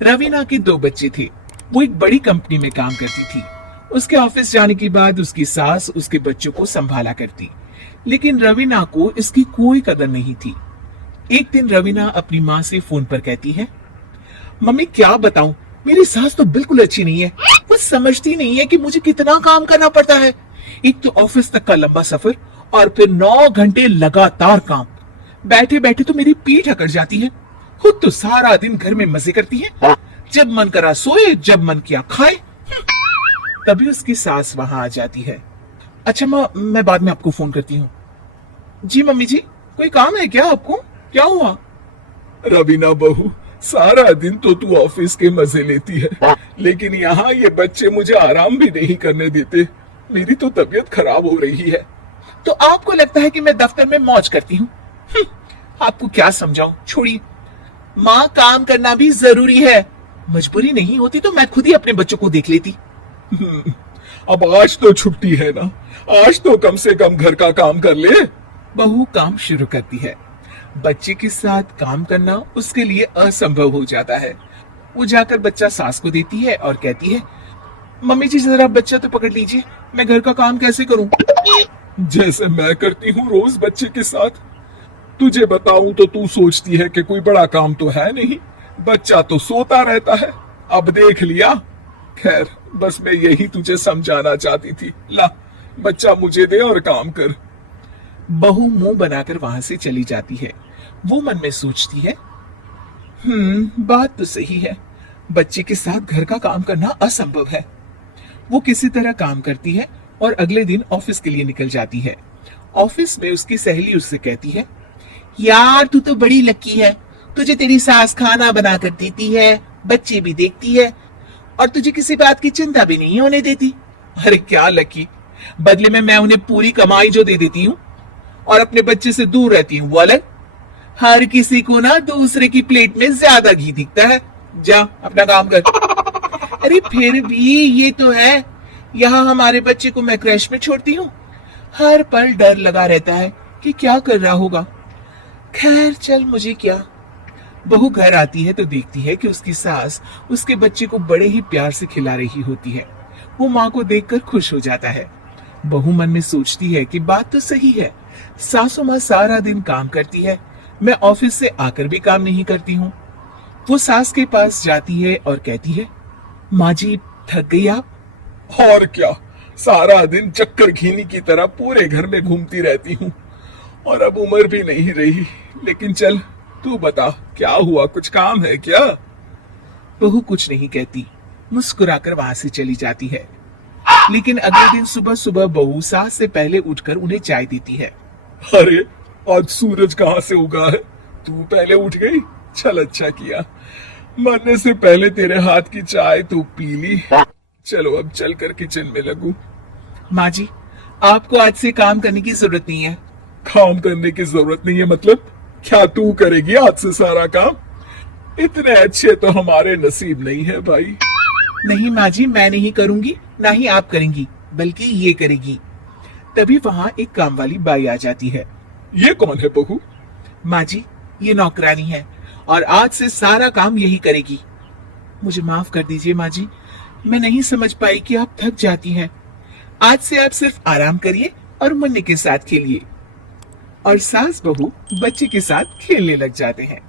रवीना के दो बच्चे थे। वो एक बड़ी कंपनी में काम करती थी। उसके ऑफिस जाने के बाद उसकी सास उसके बच्चों को संभाला करती, लेकिन रवीना को इसकी कोई कदर नहीं थी। एक दिन रवीना अपनी माँ से फोन पर कहती है, मम्मी क्या बताऊं, मेरी सास तो बिल्कुल अच्छी नहीं है। वो समझती नहीं है कि मुझे कितना काम करना पड़ता है। एक तो ऑफिस तक का लंबा सफर और फिर 9 घंटे लगातार काम। बैठे बैठे तो मेरी पीठ अकड़ जाती है। खुद तो सारा दिन घर में मजे करती है, जब मन करा सोए, जब मन किया खाए। तभी उसकी सास वहां आ जाती है। अच्छा माँ, मैं बाद में आपको फोन करती हूँ। जी मम्मी जी, कोई काम है क्या आपको? क्या हुआ? रवीना बहू, सारा दिन तो तू ऑफिस के मजे लेती है, लेकिन यहाँ ये बच्चे मुझे आराम भी नहीं करने देते। मेरी तो तबीयत खराब हो रही है। तो आपको लगता है कि मैं दफ्तर में मौज करती हूँ? आपको क्या समझाऊं, छोड़िए। माँ, काम करना भी जरूरी है। मजबूरी नहीं होती तो मैं खुद ही अपने बच्चों को देख लेती। अब आज तो छुट्टी है ना, आज तो कम से कम घर का काम कर ले। बहू काम शुरू करती है। बच्चे के साथ काम करना उसके लिए असंभव हो जाता है। वो जाकर बच्चा सास को देती है और कहती है, मम्मी जी जरा बच्चा तो पकड़ लीजिए, मैं घर का काम कैसे करूं? जैसे मैं करती हूँ रोज बच्चे के साथ। तुझे बताऊं तो तू सोचती है कि कोई बड़ा काम तो है नहीं, बच्चा तो सोता रहता है। अब देख लिया। खैर, बस मैं यही तुझे समझाना चाहती थी। ला, बच्चा मुझे दे और काम कर। बहू मुंह बनाकर वहां से चली जाती है। वो मन में सोचती है, बात तो सही है, बच्चे के साथ घर का काम करना असंभव है। वो किसी तरह काम करती है और अगले दिन ऑफिस के लिए निकल जाती है। ऑफिस में उसकी सहेली उससे कहती है, यार तू तो बड़ी लकी है, तुझे तेरी सास खाना बना कर देती है, बच्चे भी देखती है और तुझे किसी बात की चिंता भी नहीं होने देती। अरे क्या लकी, बदले में मैं उन्हें पूरी कमाई जो दे देती हूँ और अपने बच्चे से दूर रहती हूँ वो अलग। हर किसी को ना दूसरे की प्लेट में ज्यादा घी दिखता है। जा अपना काम कर। अरे फिर भी ये तो है, यहाँ हमारे बच्चे को मैं क्रैश में छोड़ती हूँ, हर पल डर लगा रहता है कि क्या कर रहा होगा। खैर चल, मुझे क्या। बहू घर आती है तो देखती है कि उसकी सास उसके बच्चे को बड़े ही प्यार से खिला रही होती है। वो माँ को देखकर खुश हो जाता है। बहू मन में सोचती है कि बात तो सही है, सासू माँ सारा दिन काम करती है, मैं ऑफिस से आकर भी काम नहीं करती हूँ। वो सास के पास जाती है और कहती है, माँ जी थक गई आप? और क्या, सारा दिन चक्कर घीनी की तरह पूरे घर में घूमती रहती हूँ और अब उम्र भी नहीं रही। लेकिन चल तू बता, क्या हुआ, कुछ काम है क्या? बहू कुछ नहीं कहती, मुस्कुराकर वहां से चली जाती है। लेकिन अगले दिन सुबह सुबह बहू सास से पहले उठकर उन्हें चाय देती है। अरे आज सूरज कहाँ से उगा है, तू पहले उठ गई? चल अच्छा किया, मरने से पहले तेरे हाथ की चाय तो पी ली। चलो अब चलकर किचन में लगूं। माँ जी, आपको आज से काम करने की जरूरत नहीं है। काम करने की जरूरत नहीं है मतलब? क्या तू करेगी आज से सारा काम? इतने अच्छे तो हमारे नसीब नहीं है भाई। नहीं माँ जी, मैं नहीं करूंगी, ना ही आप करेंगी, बल्कि ये करेगी। तभी वहाँ एक काम वाली बाई आ जाती है। ये कौन है बहू? माँ जी, ये नौकरानी है और आज से सारा काम यही करेगी। मुझे माफ कर दीजिए माँ जी, मैं नहीं समझ पाई कि आप थक जाती हैं। आज से आप सिर्फ आराम करिए और मुन्नी के साथ खेलिए। और सास बहू बच्चे के साथ खेलने लग जाते हैं।